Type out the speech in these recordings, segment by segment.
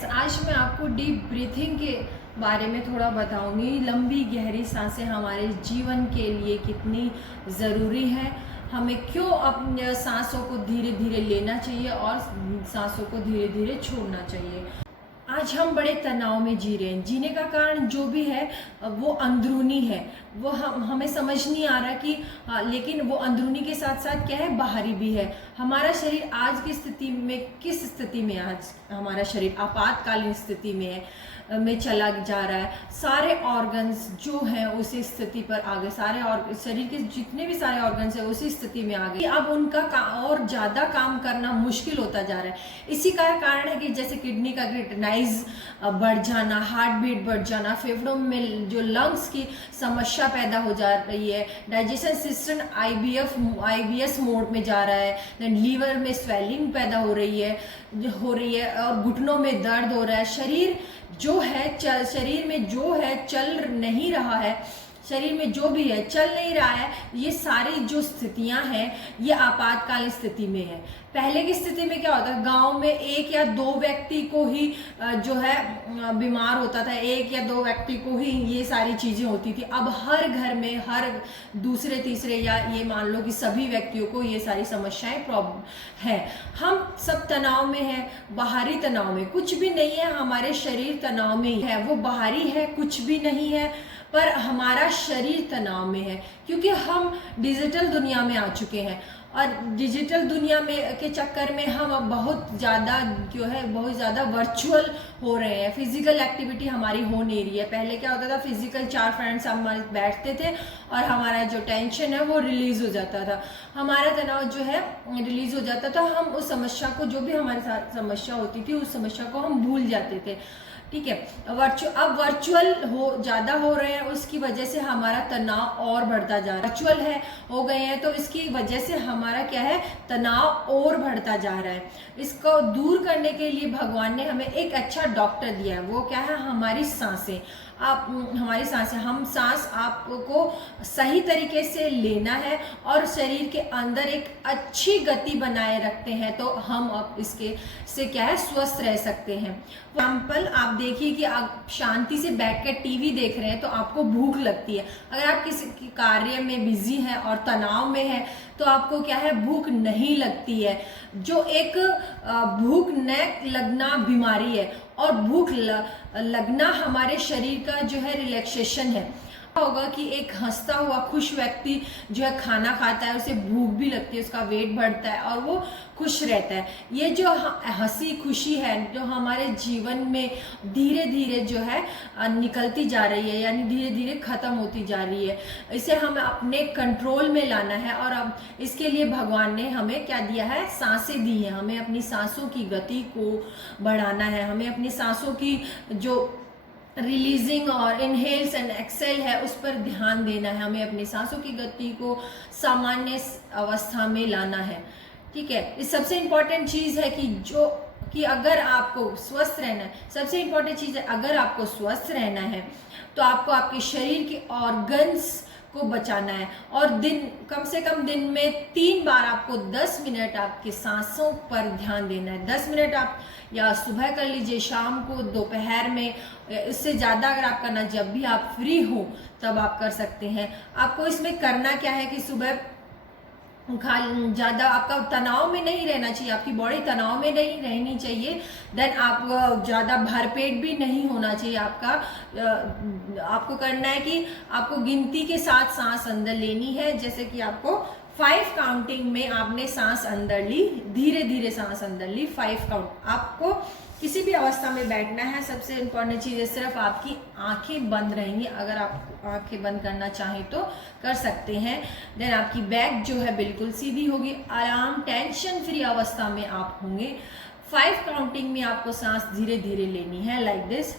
Friends, आज मैं आपको डीप ब्रीथिंग के बारे में थोड़ा बताऊंगी। लंबी गहरी सांसें हमारे जीवन के लिए कितनी ज़रूरी है, हमें क्यों अपने सांसों को धीरे धीरे लेना चाहिए और सांसों को धीरे धीरे छोड़ना चाहिए। आज हम बड़े तनाव में जी रहे हैं। जीने का कारण जो भी है वो अंदरूनी है, वो हमें समझ नहीं आ रहा कि लेकिन वो अंदरूनी के साथ साथ क्या है, बाहरी भी है। हमारा शरीर आज की स्थिति में किस स्थिति में, आज हमारा शरीर आपातकालीन स्थिति में है, में चला जा रहा है। सारे ऑर्गन्स जो हैं उसी स्थिति पर आ गए, सारे और शरीर के जितने भी सारे ऑर्गन्स हैं उसी स्थिति में आ गए। अब उनका और ज़्यादा काम करना मुश्किल होता जा रहा है। इसी का कारण है कि जैसे किडनी का क्रिटिनाइज बढ़ जाना, हार्ट बीट बढ़ जाना, फेफड़ों में जो लंग्स की समस्या पैदा हो जा रही है, डाइजेशन सिस्टम IBS मोड में जा रहा है, देन लीवर में स्वेलिंग पैदा हो रही है और घुटनों में दर्द हो रहा है। शरीर में जो है चल नहीं रहा है, शरीर में जो भी है चल नहीं रहा है। ये सारी जो स्थितियां हैं ये आपातकालीन स्थिति में है। पहले की स्थिति में क्या होता है, गांव में एक या दो व्यक्ति को ही जो है बीमार होता था, एक या दो व्यक्ति को ही ये सारी चीजें होती थी। अब हर घर में हर दूसरे तीसरे या ये मान लो कि सभी व्यक्तियों को ये सारी समस्याएं प्रॉब्लम है। हम सब तनाव में है, बाहरी तनाव में कुछ भी नहीं है, हमारे शरीर तनाव में ही है। वो बाहरी है कुछ भी नहीं है, पर हमारा शरीर तनाव में है क्योंकि हम डिजिटल दुनिया में आ चुके हैं। और डिजिटल दुनिया में के चक्कर में हम अब बहुत ज़्यादा वर्चुअल हो रहे हैं। फिजिकल एक्टिविटी हमारी हो नहीं रही है। पहले क्या होता था, फिजिकल चार फ्रेंड्स हमारे बैठते थे और हमारा जो टेंशन है वो रिलीज हो जाता था, हमारा तनाव जो है रिलीज हो जाता था। हम उस समस्या को, जो भी हमारे साथ समस्या होती थी, उस समस्या को हम भूल जाते थे। ठीक है, अब वर्चुअल ज़्यादा हो रहे हैं, उसकी वजह से हमारा तनाव और बढ़ता जा रहा है। वर्चुअल हो गए हैं तो इसकी वजह से हमारा क्या है, तनाव और बढ़ता जा रहा है। इसको दूर करने के लिए भगवान ने हमें एक अच्छा डॉक्टर दिया है। वो क्या है, हमारी सांसें। हम सांस आपको सही तरीके से लेना है और शरीर के अंदर एक अच्छी गति बनाए रखते हैं तो हम अब इसके से क्या है, स्वस्थ रह सकते हैं। एग्जाम्पल आप देखिए कि आप शांति से बैठकर टीवी देख रहे हैं तो आपको भूख लगती है। अगर आप किसी कार्य में बिजी हैं और तनाव में है तो आपको क्या है, भूख नहीं लगती है, जो एक भूख न लगना बीमारी है। और भूख लगना हमारे शरीर का जो है रिलैक्सेशन है। होगा कि एक हंसता हुआ खुश व्यक्ति जो है खाना खाता है, उसे भूख भी लगती है, उसका वेट बढ़ता है और वो खुश रहता है। ये जो हंसी खुशी है जो हमारे जीवन में धीरे धीरे जो है निकलती जा रही है, यानी धीरे धीरे खत्म होती जा रही है, इसे हमें अपने कंट्रोल में लाना है। और अब इसके लिए भगवान ने हमें क्या दिया है, सांसें दी हैं। हमें अपनी सांसों की गति को बढ़ाना है, हमें अपनी सांसों की जो रिलीजिंग और इनहेल्स एंड एक्सेल है उस पर ध्यान देना है। हमें अपनी सांसों की गति को सामान्य अवस्था में लाना है। ठीक है, इस सबसे इम्पोर्टेंट चीज़ है कि अगर आपको स्वस्थ रहना है, सबसे इम्पोर्टेंट चीज़ है, अगर आपको स्वस्थ रहना है तो आपको आपके शरीर के ऑर्गन्स को बचाना है। और कम से कम दिन में 3 बार आपको 10 मिनट आपके सांसों पर ध्यान देना है। 10 मिनट आप या सुबह कर लीजिए, शाम को, दोपहर में, इससे ज़्यादा अगर आप करना, जब भी आप फ्री हो तब आप कर सकते हैं। आपको इसमें करना क्या है कि सुबह ज़्यादा आपका तनाव में नहीं रहना चाहिए, आपकी बॉडी तनाव में नहीं रहनी चाहिए। देन आप ज़्यादा भरपेट भी नहीं होना चाहिए आपका। आपको करना है कि आपको गिनती के साथ सांस अंदर लेनी है। जैसे कि आपको 5 काउंटिंग में आपने सांस अंदर ली, धीरे धीरे सांस अंदर ली, 5 काउंट। आपको किसी भी अवस्था में बैठना है। सबसे इम्पोर्टेंट चीज़ है, सिर्फ आपकी आंखें बंद रहेंगी। अगर आप आंखें बंद करना चाहें तो कर सकते हैं। देन आपकी बैक जो है बिल्कुल सीधी होगी, आराम टेंशन फ्री अवस्था में आप होंगे। 5 काउंटिंग में आपको सांस धीरे धीरे लेनी है, लाइक दिस।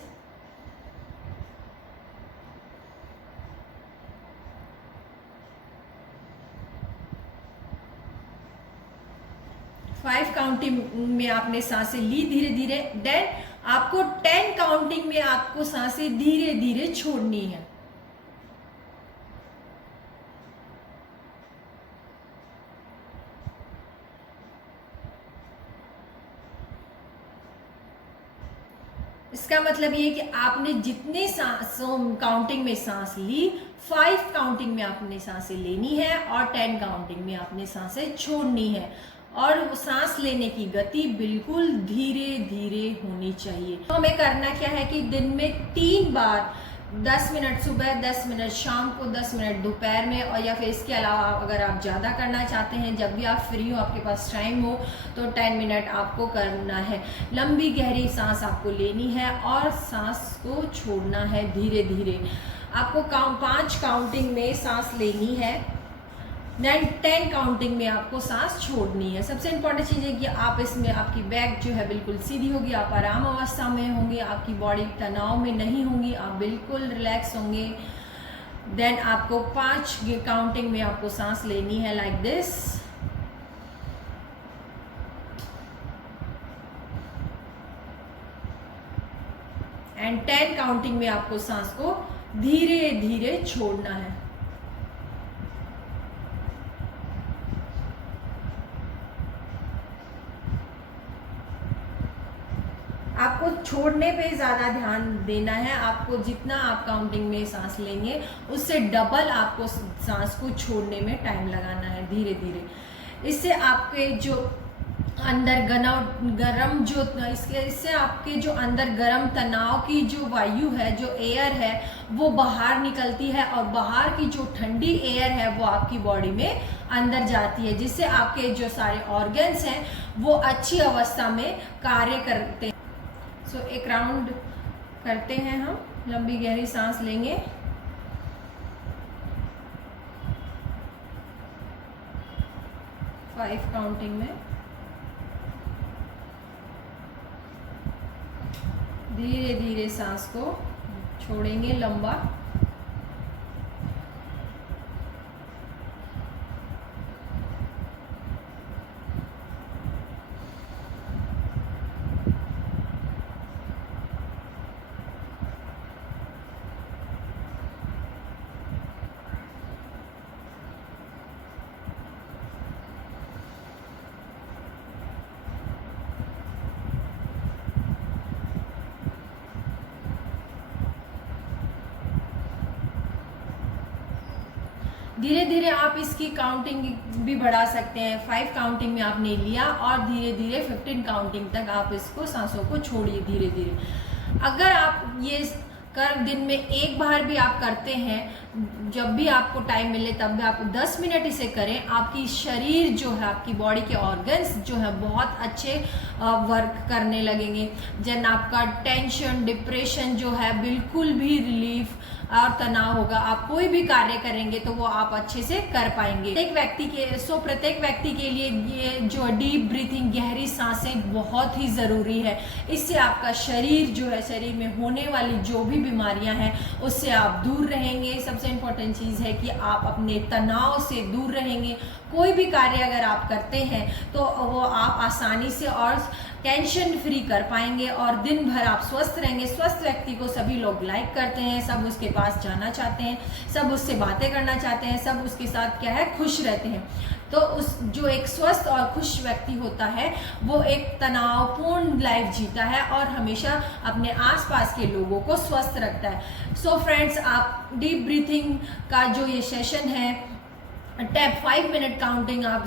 फाइव काउंटिंग में आपने सांसें ली धीरे धीरे। देन आपको 10 काउंटिंग में आपको सांसें धीरे धीरे छोड़नी है। इसका मतलब ये है कि आपने जितने सांसों काउंटिंग में सांस ली, 5 काउंटिंग में आपने सांसें लेनी है और 10 काउंटिंग में आपने सांसें छोड़नी है। और सांस लेने की गति बिल्कुल धीरे धीरे होनी चाहिए। तो हमें करना क्या है कि दिन में 3 बार, 10 मिनट सुबह, 10 मिनट शाम को, 10 मिनट दोपहर में, और या फिर इसके अलावा अगर आप ज़्यादा करना चाहते हैं, जब भी आप फ्री हो, आपके पास टाइम हो, तो 10 मिनट आपको करना है। लंबी गहरी सांस आपको लेनी है और सांस को छोड़ना है धीरे धीरे। आपको 5 काउंटिंग में सांस लेनी है, 10 काउंटिंग में आपको सांस छोड़नी है। सबसे इम्पॉर्टेंट चीज़ है कि आप इसमें, आपकी बैक जो है बिल्कुल सीधी होगी, आप आराम अवस्था में होंगे, आपकी बॉडी तनाव में नहीं होंगी, आप बिल्कुल रिलैक्स होंगे। देन आपको 5 काउंटिंग में आपको सांस लेनी है लाइक दिस। एंड 10 काउंटिंग में आपको सांस को धीरे धीरे छोड़ना है। आपको छोड़ने पे ज़्यादा ध्यान देना है। आपको जितना आप काउंटिंग में सांस लेंगे, उससे डबल आपको सांस को छोड़ने में टाइम लगाना है धीरे धीरे। इससे आपके जो अंदर गरम जो इससे आपके जो अंदर गरम तनाव की जो वायु है, जो एयर है, वो बाहर निकलती है और बाहर की जो ठंडी एयर है वो आपकी बॉडी में अंदर जाती है, जिससे आपके जो सारे ऑर्गन्स हैं वो अच्छी अवस्था में कार्य करते हैं। सो एक राउंड करते हैं हम, लंबी गहरी सांस लेंगे। फाइव काउंटिंग में धीरे धीरे सांस को छोड़ेंगे लंबा। धीरे धीरे आप इसकी काउंटिंग भी बढ़ा सकते हैं। 5 काउंटिंग में आपने लिया और धीरे धीरे 15 काउंटिंग तक आप इसको सांसों को छोड़िए धीरे धीरे। अगर आप ये दिन में एक बार भी आप करते हैं, जब भी आपको टाइम मिले तब भी आप 10 मिनट इसे करें, आपकी शरीर जो है, आपकी बॉडी के ऑर्गन्स जो है बहुत अच्छे वर्क करने लगेंगे। जन आपका टेंशन, डिप्रेशन जो है बिल्कुल भी रिलीफ और तनाव होगा। आप कोई भी कार्य करेंगे तो वो आप अच्छे से कर पाएंगे। प्रत्येक व्यक्ति के लिए ये जो डीप ब्रीथिंग, गहरी सांसें बहुत ही ज़रूरी है। इससे आपका शरीर जो है, शरीर में होने वाली जो भी बीमारियां हैं उससे आप दूर रहेंगे। सबसे इम्पोर्टेंट चीज़ है कि आप अपने तनाव से दूर रहेंगे। कोई भी कार्य अगर आप करते हैं तो वो आप आसानी से और टेंशन फ्री कर पाएंगे और दिन भर आप स्वस्थ रहेंगे। स्वस्थ व्यक्ति को सभी लोग लाइक करते हैं, सब उसके पास जाना चाहते हैं, सब उससे बातें करना चाहते हैं, सब उसके साथ क्या है, खुश रहते हैं। तो उस जो एक स्वस्थ और खुश व्यक्ति होता है वो एक तनावपूर्ण लाइफ जीता है और हमेशा अपने आसपास के लोगों को स्वस्थ रखता है। सो फ्रेंड्स, आप डीप ब्रीथिंग का जो ये सेशन है, 5 मिनट काउंटिंग, आप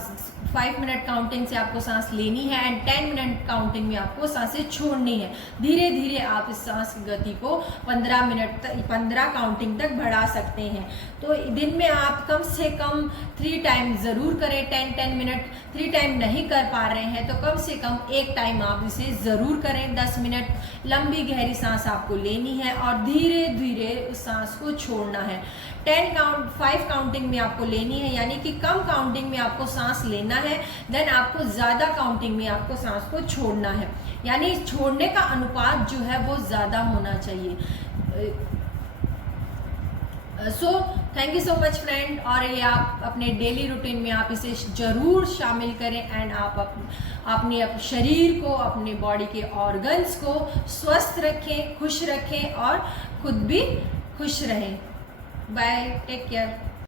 5 मिनट काउंटिंग से आपको सांस लेनी है एंड 10 मिनट काउंटिंग में आपको सांसें छोड़नी है। धीरे धीरे आप इस सांस की गति को 15 काउंटिंग तक बढ़ा सकते हैं। तो दिन में आप कम से कम 3 टाइम ज़रूर करें। 10 मिनट 3 टाइम नहीं कर पा रहे हैं तो कम से कम एक टाइम आप इसे ज़रूर करें। 10 मिनट लंबी गहरी सांस आपको लेनी है और धीरे धीरे उस सांस को छोड़ना है। 5 काउंटिंग में आपको लेनी है, यानी कि कम काउंटिंग में आपको सांस लेना है, देन आपको ज़्यादा काउंटिंग में आपको सांस को छोड़ना है, यानी छोड़ने का अनुपात जो है वो ज़्यादा होना चाहिए। So thank you so much friend, और ये आप अपने डेली रूटीन में आप इसे ज़रूर शामिल करें एंड आप अपने शरीर को, अपने बॉडी के ऑर्गन्स को स्वस्थ रखें, खुश रखें और खुद भी खुश रहें। Bye, take care.